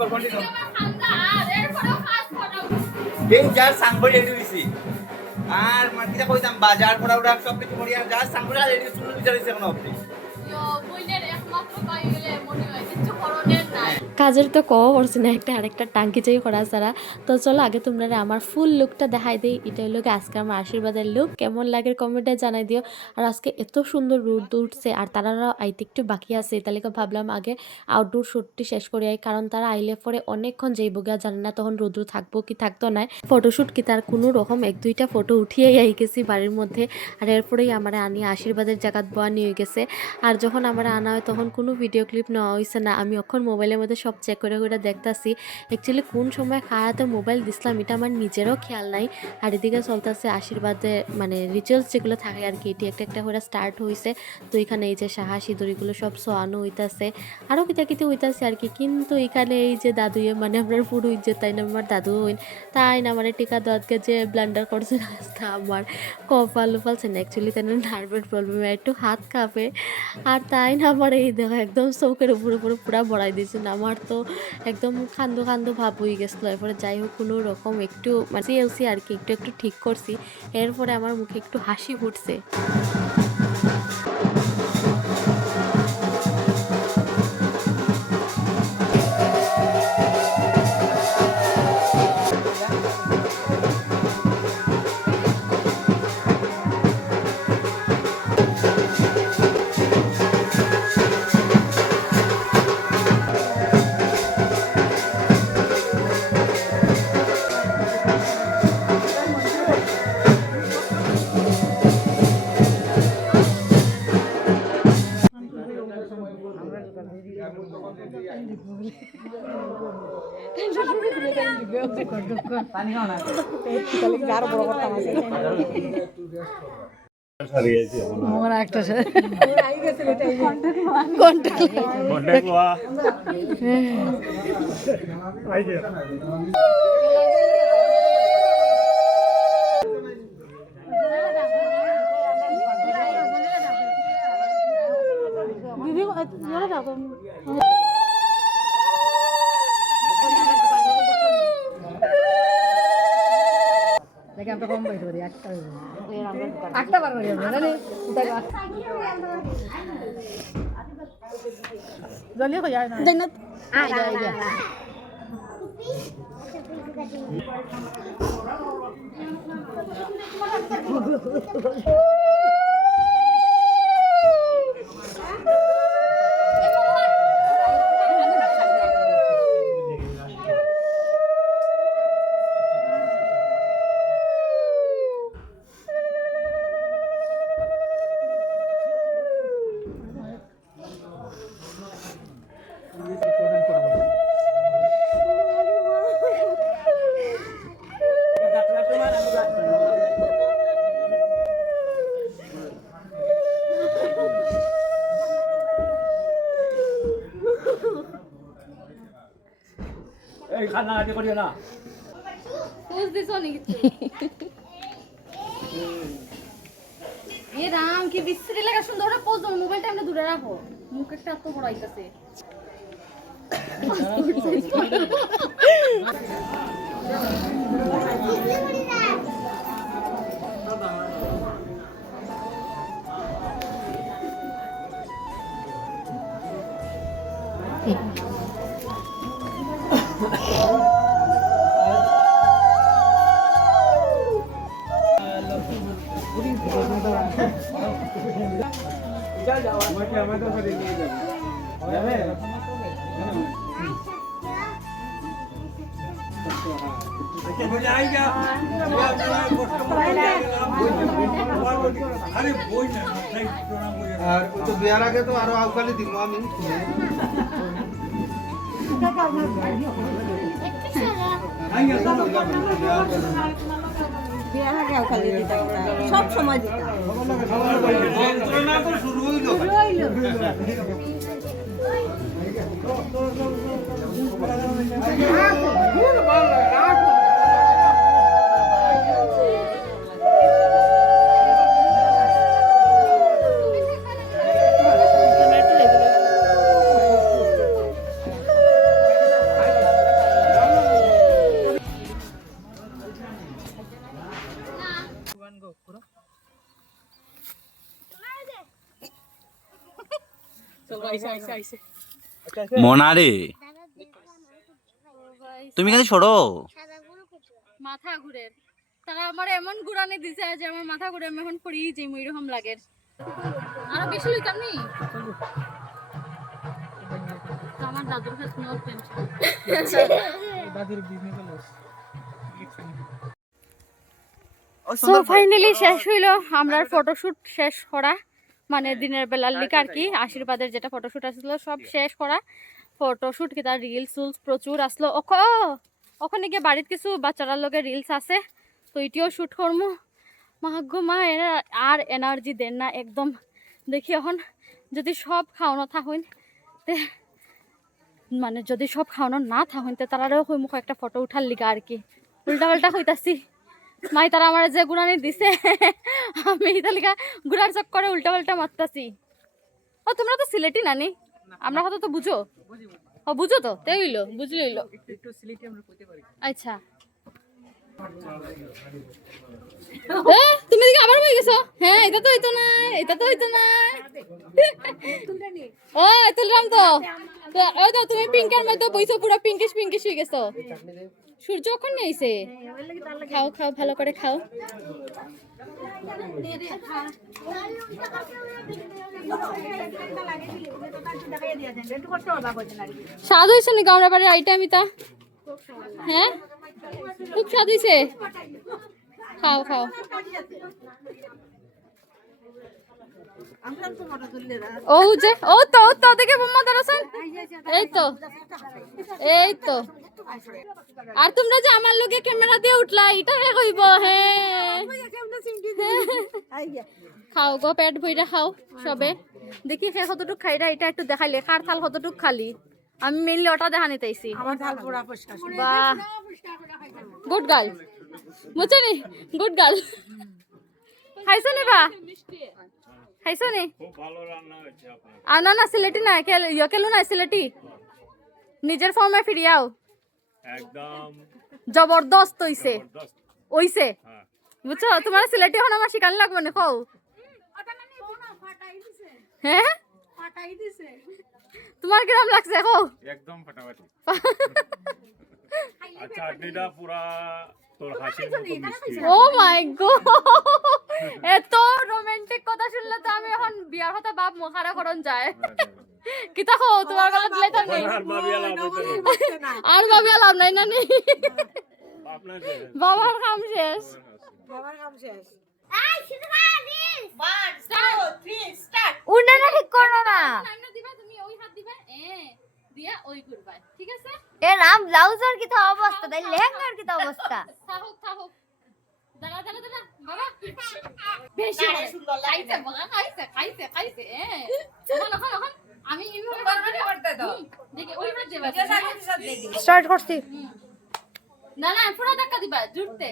কর কন্টিনিউ এই যার সাংবড়ি রেডি হইছি আর মাটিটা কইতাম বাজার করা ওটা সব কিছু করি আর যার সাংবড়ি রেডি শুরু বিচারিছে এখন অবধি কাজের তো কও করছি না একটা আরেকটা টাঙ্কি চাই করা ছাড়া। তো চলো আগে তোমরা আমার ফুল লুকটা দেখাই দিই। এটা হলো আজকে আমার আশীর্বাদের লুক, কেমন লাগে কমেন্টে জানাই দিও। আর আজকে এত সুন্দর রোদ উঠছে আর তারাও আইতে একটু বাকি আছে, তাহলে ভাবলাম আগে আউটডোর শ্যুটটি শেষ করে আই, কারণ তারা আইলে পরে অনেকক্ষণ যাইব গা, জানে না তখন রোদ্র থাকবো কি থাকতো না। ফটোশ্যুট কি তার কোনো রকম এক দুইটা ফটো উঠিয়েই আই গেছি বাড়ির মধ্যে। আর এরপরেই আমার আনি আশীর্বাদের জায়গাত বোয়া নিয়ে গেছে। আর যখন আমার আনা হয় তখন কোনো ভিডিও ক্লিপ নেওয়া হয়েছে না। আমি এখন মোবাইলের মধ্যে সব চেক করে করে দেখতেছি অ্যাকচুয়ালি কোন সময় খায়াতে মোবাইল দিছিলাম এটা আমার নিজেরও খেয়াল নাই। আর এদিকে চলতেছে আশীর্বাদে মানে রিচুয়ালস যেগুলো থাকে আর কি, এটি একটা একটা করে স্টার্ট হয়েছে। তো এখানে এই যে সাহা সিঁদুরিগুলো সব সোয়ানো হইতাছে, আরও কিতা কিতে হইতাছে আর কি। কিন্তু এখানে এই যে দাদু মানে আপনার পুরো ইজ্জত তাই না আমার দাদু হইন, তাই না আমার টিকা দাঁতকে যে ব্লান্ডার করছে রাস্তা আমার কপাল ফালছে না। অ্যাকচুয়ালি তাই নার্ভের প্রবলেম একটু হাত কাঁপে। আর তাই না আমার এই দেখা একদম চৌকের উপরে উপরে পুরা বড়াই দিয়েছেন। আমার তো একদম খান্দো খান্দো ভাব হয়ে গেছিলো। এরপরে যাই হোক কোনো রকম একটু মানে এলসি আর কি, একটু একটু ঠিক করছি। এরপরে আমার মুখে একটু হাসি ফুটছে। কান্নাকাটি করিও না। এ রাম কি বিশ্রী লাগা সুন্দর পোজ দাও, মোবাইলটা আমরা দূরে রাখো, মুখ একটা এত বড় আইতাছে। আর ও তো বিয়ার আগে তো আরো আউকালি দিব আমি বিয়ার আগে আউকালি দিতাম, সব সময় দিতাম। শুরু হইল। মনারে তুমি কেন সরো মাথা ঘুরে তারা আমার এমন ঘুরানি দিছে যে আমার মাথা ঘুরে আমি এখন পড়ি যে এরকম লাগে আরো বেশি লইতাম নি তো আমার দাদুর কাছে নো টেনশন সো ফাইনালি শেষ হইলো আমরা ফটোশুট শেষ করা মানে দিনের বেলার লিক আর কি আশীর্বাদের যেটা ফটোশুট আসলো সব শেষ করা ফটোশুট কি তার রিলস প্রচুর আসলো ওখানে গিয়ে বাড়ির কিছু বাচ্চারার লগে রিলস আছে তো এটিও শ্যুট করবো মাহাগ্য মা এরা আর এনার্জি দেন না একদম দেখি এখন যদি সব খাওয়ানো থাকুন তে মানে যদি সব খাওয়ানো না থাকুন তে তারাও হই মুখ একটা ফটো উঠার লিগা আর কি উল্টা পাল্টা হইতাছি মাই তারা আমার যে গুড়ানি দিছে আমি তালিকা গুড়ার চক্করে উল্টা পাল্টা মারতাছি ও তোমরা তো সিলেটি নানি আমরা হয়তো তো বুঝো ও বুঝো তো তাই হইলো বুঝলি হইলো আচ্ছা তুমি দিকে আবার বই গেছো হ্যাঁ এটা তো হইতো না ও তুলরাম তো ওই তো তুমি পিঙ্কের মধ্যে বইছো পুরো পিঙ্কিশ হয়ে গেছো সূর্য কখন নেইছে খাও ভালো করে খাও স্বাদ হয়েছে নি গামরা বাড়ির আইটেম ইটা হ্যাঁ খুব স্বাদ হয়েছে খাও ও যে ও তো দেখে বোম্মা দাঁড়াছেন এই তো আর তোমরা যে আমার লগে ক্যামেরা দিয়ে উঠলা এটা হইব হ্যাঁ খাও গো পেট ভইরা খাও সবে দেখি সে কতটুক খাইরা এটা একটু দেখাইলে কার থাল কতটুক খালি আমি মেনলি ওটা দেখা নিতেছি বাহ গুড গার্ল বুঝছেনি গুড গার্ল খাইছো নি বা খাইছো নি না সিলেটি না কেলো না সিলেটি নিজের ফর্মে ফিরিয়াও একদম জবরদস্ত হইছে বুঝছো তোমার সিলেটি এখন আমার শিকান লাগবে না কও হ্যাঁ তোমার কিরম লাগছে কও একদম ফাটাফাটি আচ্ছা চাটনিটা পুরা তোর হাসির মতো মিষ্টি ও মাই গড এত রোমান্টিক কথা শুনলে তো আমি এখন বিয়ার কথা বাপ মুখারা করন যায় কিতা কও তোমার গলা দিলে তো নেই আর ভাবিয়া লাভ নাই না নি বাবার কাম শেষ উন্ডা না ঠিক করো না দিবা তুমি ওই হাত দিবা দিয়া ওই করবা ঠিক আছে এ রাম ব্লাউজের কি তো অবস্থা তাই লেহেঙ্গার কি তো অবস্থা থাকুক দাঁড়া বাবা বেশি সুন্দর খাইছে বাবা খাইছে এখন আমি ইনভাইট করতে দাও দেখি ওই হাত দেবা স্টার্ট করছি না পুরো ধাক্কা দিবা জুড়তে